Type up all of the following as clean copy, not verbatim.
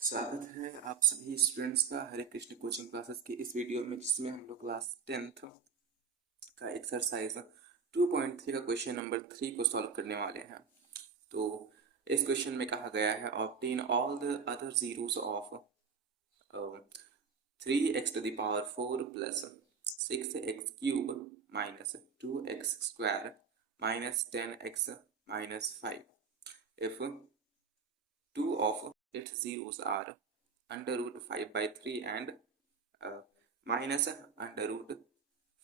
स्वागत है आप सभी स्टूडेंट्स का हरे कृष्ण कोचिंग क्लासेस की इस वीडियो में, जिसमें हम लोग क्लास 10th का एक्सरसाइज 2.3 का क्वेश्चन नंबर 3 को सॉल्व करने वाले हैं। तो इस क्वेश्चन में कहा गया है obtain all the other zeros of 3x to the power 4 plus 6x cube minus 2x square minus 10x minus 5 if two of its zeros are under root 5 by 3 and minus under root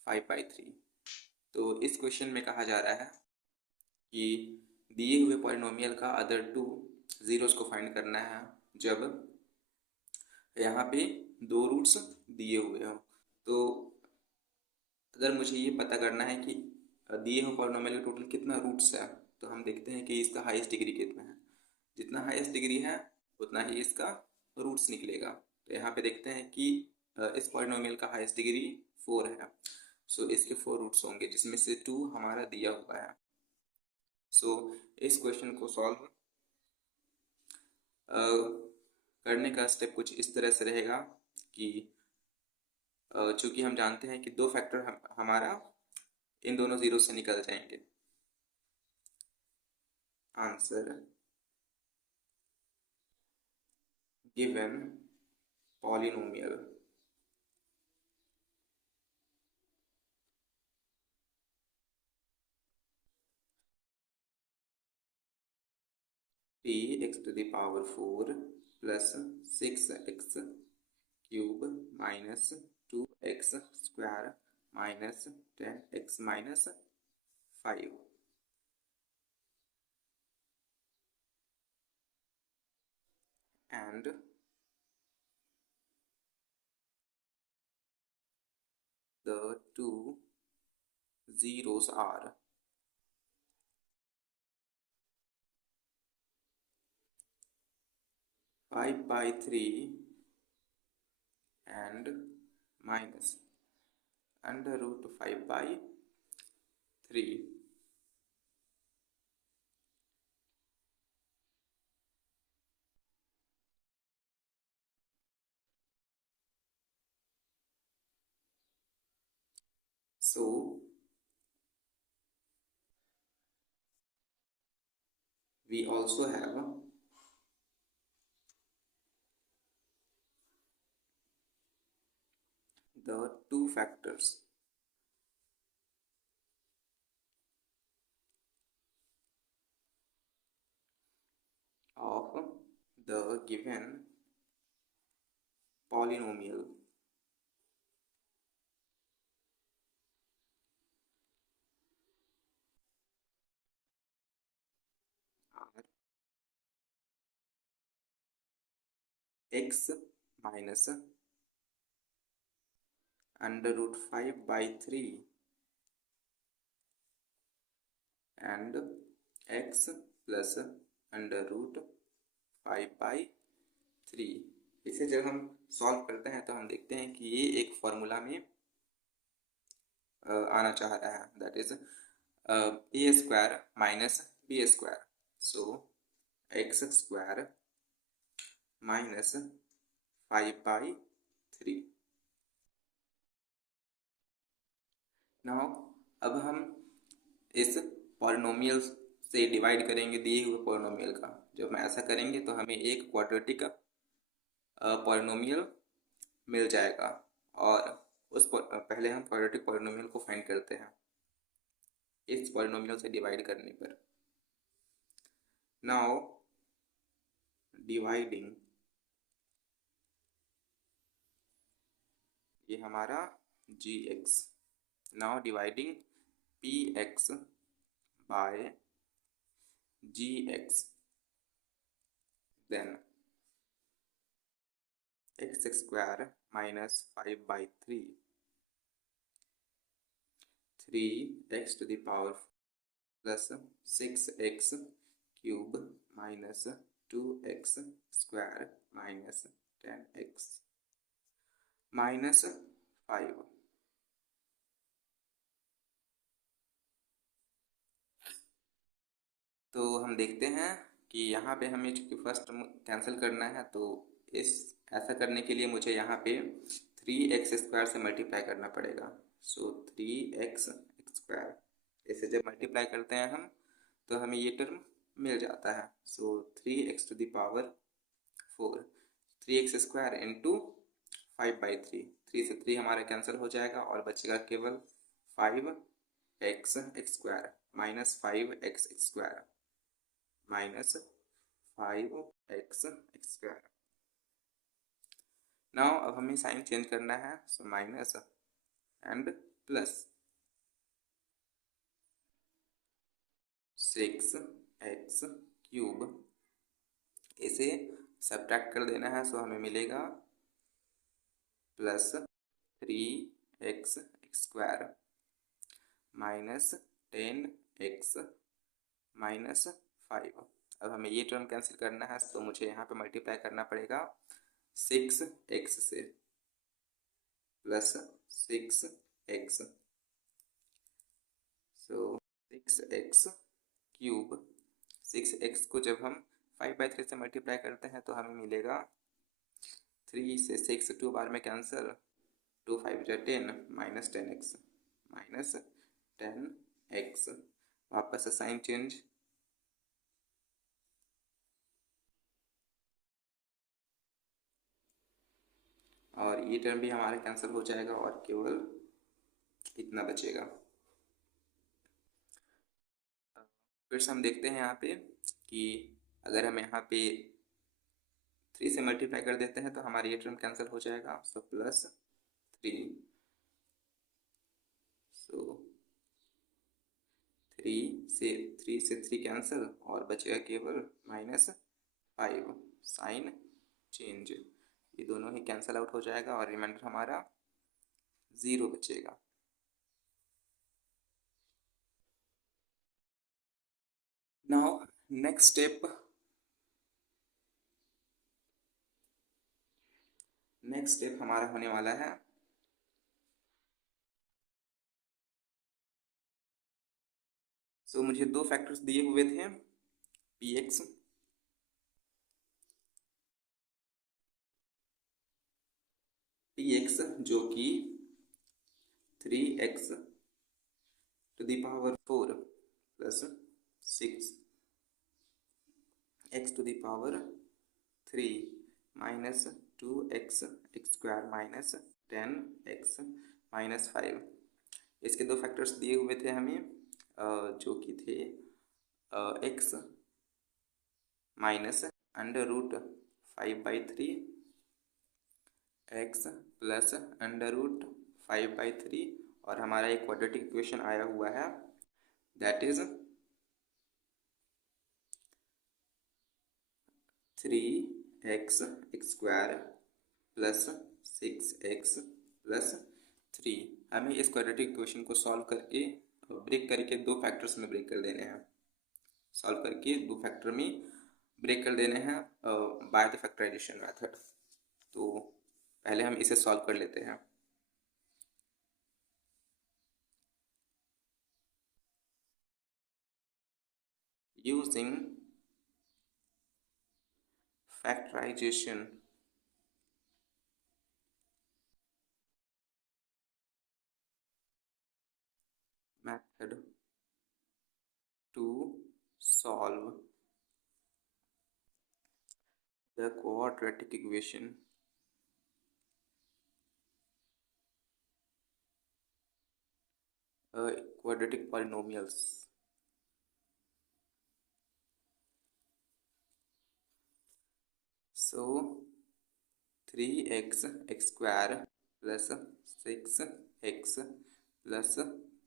5/3। तो इस question में कहा जा रहा है कि दिए हुए पॉलिनोमियल का अदर टू जीरोस को फाइंड करना है जब यहाँ पे दो रूट्स दिए हुए हो। तो अगर मुझे ये पता करना है कि दिए हुए पॉलिनोमियल का टोटल कितना रूट्स है, तो हम देखते हैं कि इसका हाईएस्ट डिग्री कितना है। जितना हाईएस्ट डिग्री है उतना ही इसका रूट्स निकलेगा। तो यहाँ पे देखते हैं कि इस पॉलिनोमियल का हाईएस्ट डिग्री 4 है। सो इसके 4 रूट्स होंगे, जिसमें से 2 हमारा दिया हुआ है। सो इस क्वेश्चन को सॉल्व करने का स्टेप कुछ इस तरह से रहेगा कि चूँकि हम जानते हैं कि दो फैक्टर हमारा इन दोनों जीरो से निकल जाएंगे। Answer given polynomial x to the power 4 plus 6x cube minus 2x square minus 10x minus 5 and the two zeros are 5/3 and minus under root 5/3। So we also have the two factors of the given polynomial are x minus under root 5/3 and x plus under root 5/3। इसे जब हम solve करते हैं तो हम देखते हैं कि ये एक फॉर्मूला में आना चाह रहा है, that is A square minus B square. So x square minus 5/3। Now अब हम इस पॉलिनोमियल से डिवाइड करेंगे दिए हुए पॉलिनोमियल का। जब हम ऐसा करेंगे तो हमें एक क्वाड्रेटिक पॉलिनोमियल मिल जाएगा, और उस पहले हम क्वाड्रेटिक पॉलिनोमियल को फाइंड करते हैं इस पॉलिनोमियल से डिवाइड करने पर। नाउ डिवाइडिंग, ये हमारा gx। Now dividing px by gx, then x square minus 5/3, 3x to the power plus 6x cube minus 2x square minus 10x minus 5। तो हम देखते हैं कि यहाँ पे हमें चूँकि फर्स्ट कैंसिल करना है, तो इस ऐसा करने के लिए मुझे यहाँ पे 3x² से मल्टीप्लाई करना पड़ेगा। सो 3x² इसे जब मल्टीप्लाई करते हैं हम तो हमें ये टर्म मिल जाता है। सो 3x⁴ 3x² इंटू 5/3, 3 से 3 हमारा कैंसिल हो जाएगा और बचेगा केवल 5x² minus 5x² minus 5x²। Now अब हमें साइन चेंज करना है। So minus and plus 6x³ इसे सब्ट्रैक्ट कर देना है। सो हमें मिलेगा plus 3x² minus 10x minus 5। अब हमें ये टर्म कैंसिल करना है तो मुझे यहाँ पे मल्टीप्लाई करना पड़ेगा 6x से प्लस 6x। सो 6x³ 6x को जब हम 5/3 से मल्टीप्लाई करते हैं तो हमें मिलेगा 3 से 6 2 बार में cancel, 2 5 10 minus 10x minus 10x। वापस साइन चेंज, और ये टर्म भी हमारा कैंसिल हो जाएगा और केवल इतना बचेगा। फिर से हम देखते हैं यहाँ पे कि अगर हम यहाँ पे 3 से मल्टीप्लाई कर देते हैं तो हमारा ये टर्म कैंसिल हो जाएगा। सो प्लस 3, सो 3 से 3 कैंसिल और बचेगा केवल माइनस 5। साइन चेंज, ये दोनों ही कैंसिल आउट हो जाएगा और रिमाइंडर हमारा 0 बचेगा। नाउ नेक्स्ट स्टेप हमारा होने वाला है सो मुझे दो फैक्टर्स दिए हुए थे px जो कि 3x⁴ plus 6x⁴ minus 2x² minus 10x minus 5। इसके दो फैक्टर्स दिए हुए थे हमें जो कि थे x माइनस √5/3 x प्लस √5/3 और हमारा एक क्वाड्रेटिक इक्वेशन आया हुआ है that is 3x² plus 6x plus 3। हमें इस क्वाड्रेटिक इक्वेशन को सॉल्व करके ब्रेक करके दो फैक्टर्स में ब्रेक कर देने हैं। सॉल्व करके दो फैक्टर में ब्रेक कर देने हैं बाय द फैक्टराइजेशन मेथड। तो पहले हम इसे सॉल्व कर लेते हैं। Using factorization method to solve the quadratic equation quadratic polynomials। So 3x² plus 6x plus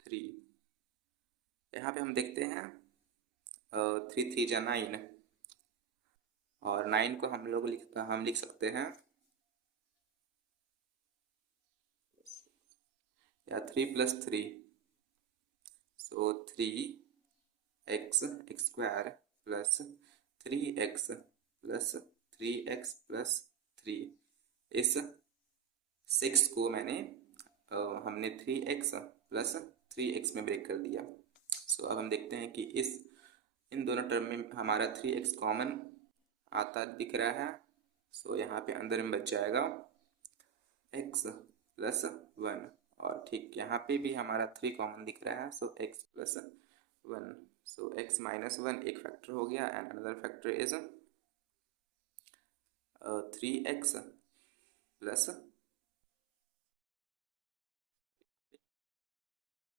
3। यहाँ पे हम देखते हैं 3 3 जा 9 और 9 को हम लिख सकते हैं या 3 + 3। सो 3x² plus 3x plus 3x plus 3। इस 6 को हमने 3x प्लस 3x में ब्रेक कर दिया। सो अब हम देखते हैं कि इन दोनों टर्म में हमारा 3x कॉमन आता दिख रहा है सो यहाँ पे अंदर में बच जाएगा x प्लस 1, और ठीक यहाँ पे भी हमारा 3 कॉमन दिख रहा है, सो x प्लस 1, सो x माइनस 1 एक फैक्टर हो गया and another factor is 3x plus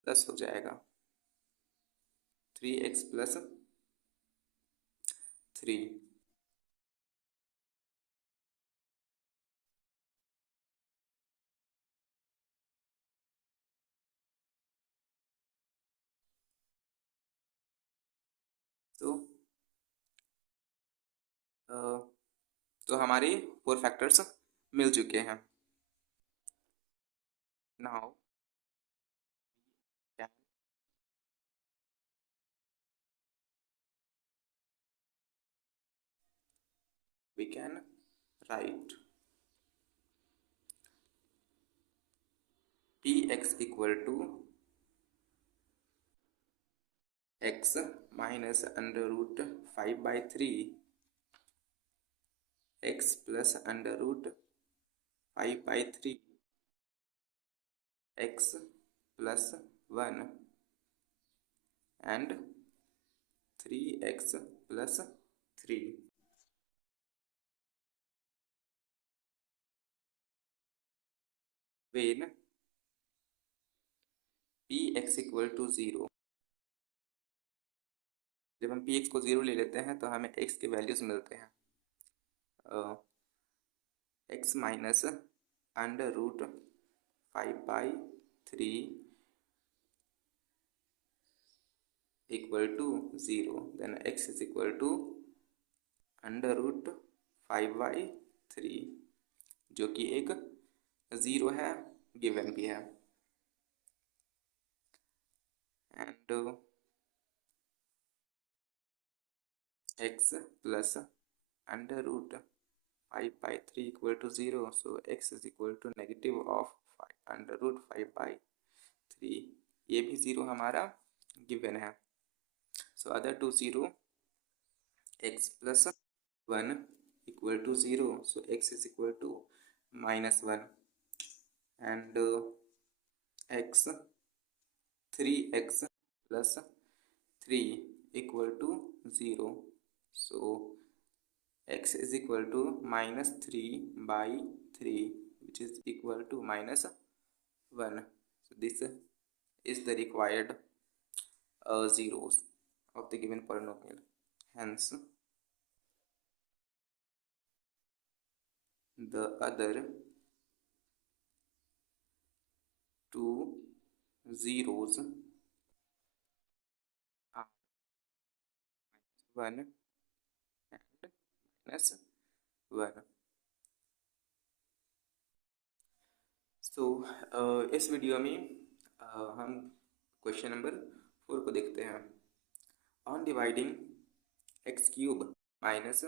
plus हो जाएगा 3x प्लस 3। तो हमारे 4 फैक्टर्स मिल चुके हैं। Now we can write px equal to x minus under root 5 by 3 x plus under root 5 by 3 x plus 1 and 3x plus 3. When px equal to 0, जब हम px को 0 ले लेते हैं तो हमें x के वैल्यूज मिलते हैं x minus under root 5 by 3 equal to 0, then x is equal to under root 5 by 3, जो कि एक 0 है, गिवन भी है, and x plus under root 5 by 3 equal to 0, so x is equal to negative of 5 under root 5 by 3, ये भी 0 हमारा given है। So other two 0, x plus 1 equal to 0, so x is equal to minus 1, and x 3x plus 3 equal to 0, so x is equal to minus 3 by 3, which is equal to minus 1. So this is the required zeros of the given polynomial. Hence, the other two zeros are 1 and minus 1. So इस video में हम question number 4 को देखते हैं। On dividing x cube minus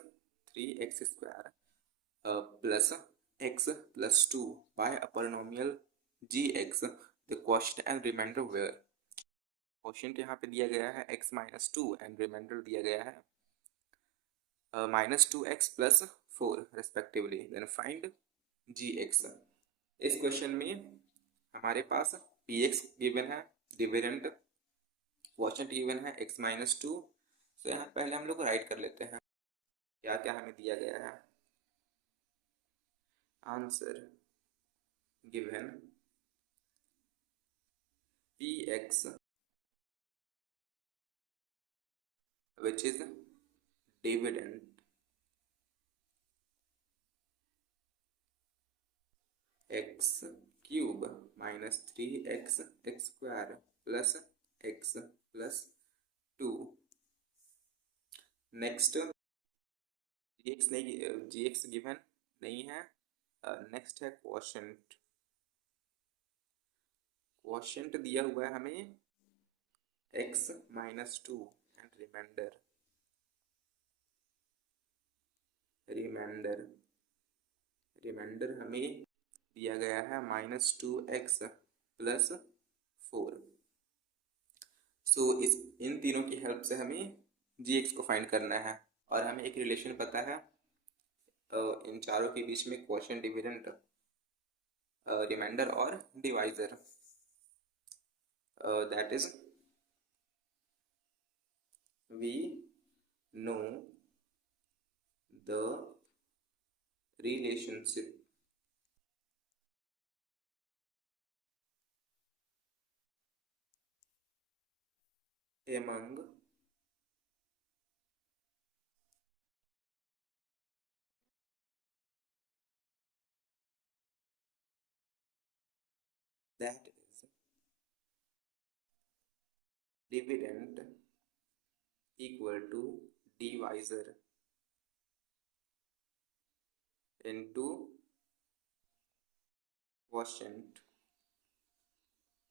3x square plus x plus 2 by a polynomial gx, the quotient and remainder were. Quotient यहाँ पे दिया गया है x माइनस 2 एंड रिमाइंडर दिया गया है minus 2x plus 4 respectively, then find gx। इस question में हमारे पास px गिवन है, डिविडेंड क्वोशिएंट गिवन है x माइनस 2, तो यहाँ पहले हम लोग राइट कर लेते हैं क्या क्या हमें दिया गया है। Answer given px which is dividend x cube minus 3x x square plus x plus 2। Next gx नहीं, gx गिवन नहीं है। नेक्स्ट है क्वोशिएंट। क्वोशिएंट दिया हुआ है हमें x माइनस 2 एंड रिमाइंडर हमें दिया गया है माइनस 2x प्लस 4। सो इन तीनों की हेल्प से हमें gx को फाइंड करना है, और हमें एक रिलेशन पता है इन चारों के बीच में क्वोशिएंट, डिविडेंड, रिमाइंडर और divisor, that is we know the relationship among that is dividend equal to divisor into quotient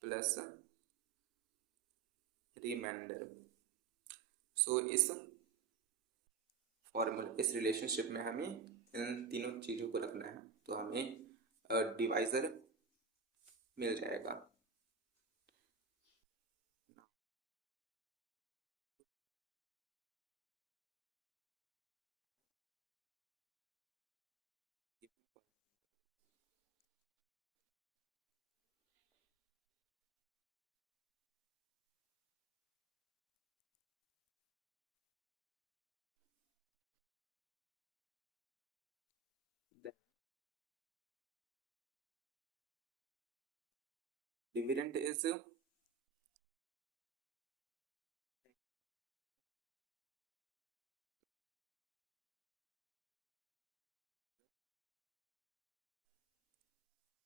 plus reminder. So इस फॉर्मूला, इस रिलेशनशिप में हमें इन तीनों चीज़ों को रखना है, तो हमें डिवाइजर मिल जाएगा। डिविडेंड इज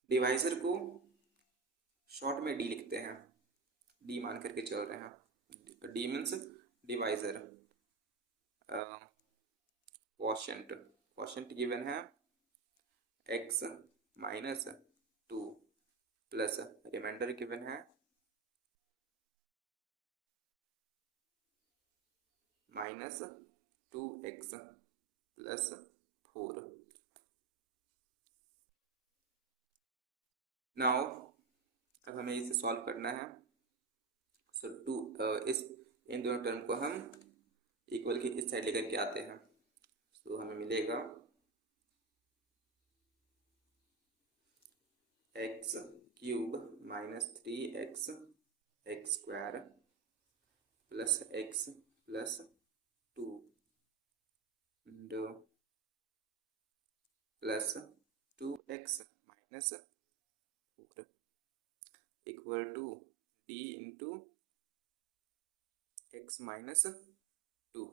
डिवाइजर को शॉर्ट में डी लिखते हैं, डी मान करके चल रहे हैं। D means divisor. Quotient, quotient given है x minus 2 plus remainder given है माइनस 2x प्लस 4। नाउ अब हमें इसे सॉल्व करना है। सो इस इन दोनों टर्म को हम इक्वल की इस साइड लेकर के आते हैं। सो हमें मिलेगा x cube minus 3x x square plus x plus 2 plus 2x minus 4 equal to d into x minus 2।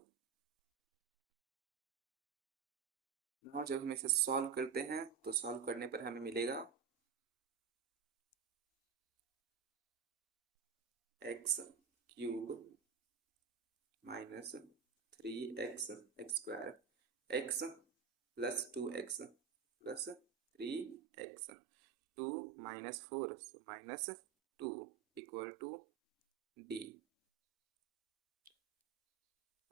now जब हम इसे सॉल्व करते हैं तो सॉल्व करने पर हमें मिलेगा x cube minus 3x x square x plus 2x plus 3x 2 minus 4 minus 2 equal to d।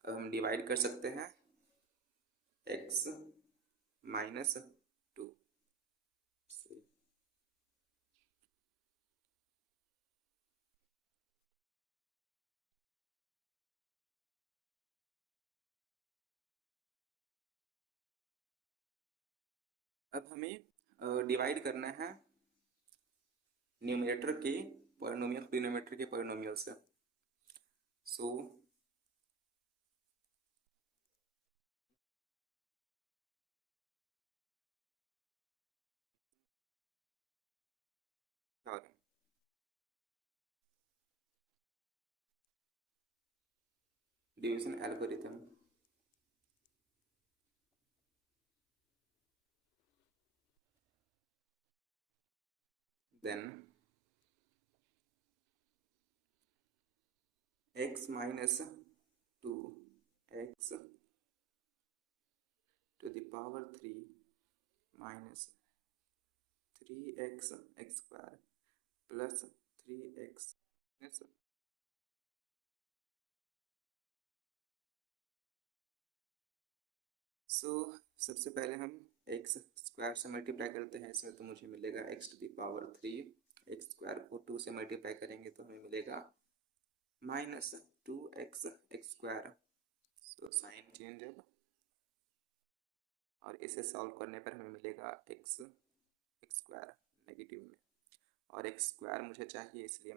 अब हम डिवाइड कर सकते हैं x माइनस 2 से। अब हमें डिवाइड करना है न्यूमरेटर के पॉलिनोमियल डिनोमिनेटर के पॉलिनोमियल से। So division algorithm, then x minus 2 x to the power 3 minus 3x x square plus 3x minus। सो सबसे पहले हम x स्क्वायर से मल्टीप्लाई करते हैं इसमें, तो मुझे मिलेगा x to the power 3। X square को 2 से मल्टीप्लाई करेंगे तो हमें मिलेगा minus 2x x square. So sign change अब और इसे सॉल्व करने पर हमें मिलेगा एक्स स्क्वायर नेगेटिव में, और एक्स स्क्वायर मुझे चाहिए, इसलिए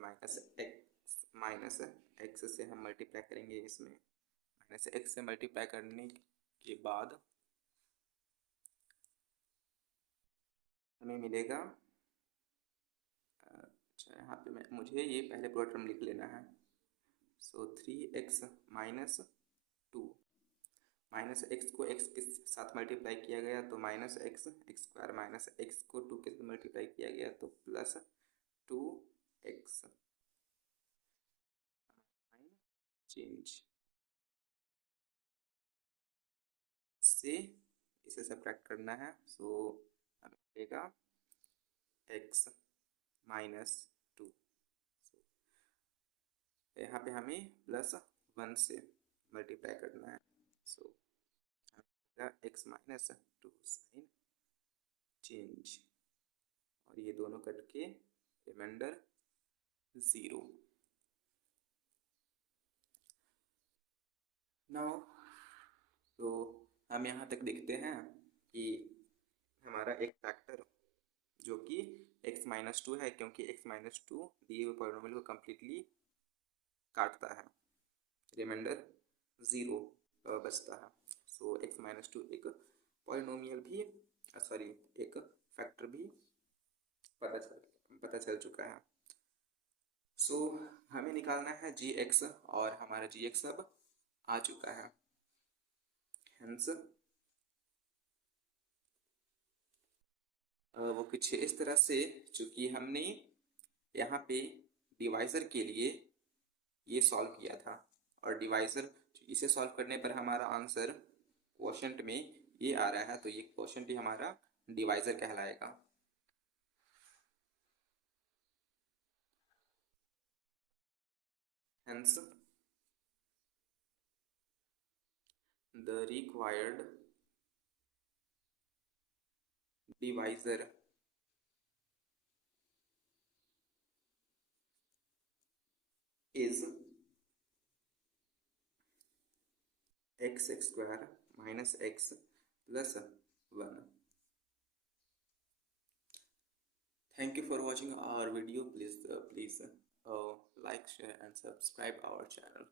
माइनस एक्स से हम मल्टीप्लाई करेंगे। इसमें माइनस एक्स से मल्टीप्लाई करने के बाद हमें मिलेगा, अच्छा यहाँ पे मुझे ये पहले पूरा टर्म लिख लेना है। सो 3x माइनस 2, माइनस एक्स को एक्स के साथ मल्टीप्लाई किया गया तो minus x square, minus x को 2 के साथ मल्टीप्लाई किया गया तो प्लस 2x चेंज से इसे सब्ट्रैक्ट करना है। सो हमें मिलेगा x माइनस 2। यहाँ पे हमें प्लस 1 से मल्टीप्लाई करना है। सो x माइनस 2 साइन चेंज, और ये दोनों कट के रिमाइंडर 0। नाउ तो हम यहाँ तक देखते हैं कि हमारा एक फैक्टर जो कि x माइनस 2 है, क्योंकि x माइनस 2 दिए हुए पॉलिनोमियल को कम्प्लीटली काटता है, रिमाइंडर 0 बचता है। सो x माइनस 2 एक पॉलिनोमियल भी, सॉरी एक फैक्टर भी पता चल चुका है। सो हमें निकालना है gx, और हमारा gx अब आ चुका है। हेंस वो कुछ इस तरह से, चूंकि हमने यहाँ पे डिवाइज़र के लिए ये सॉल्व किया था, और डिवाइज़र इसे सॉल्व करने पर हमारा आंसर क्वोशंट में ये आ रहा है, तो ये क्वोशंट ही हमारा डिवाइज़र कहलाएगा। Hence the required divisor is x square minus x plus 1. Thank you for watching our video. Please like, share and subscribe our channel.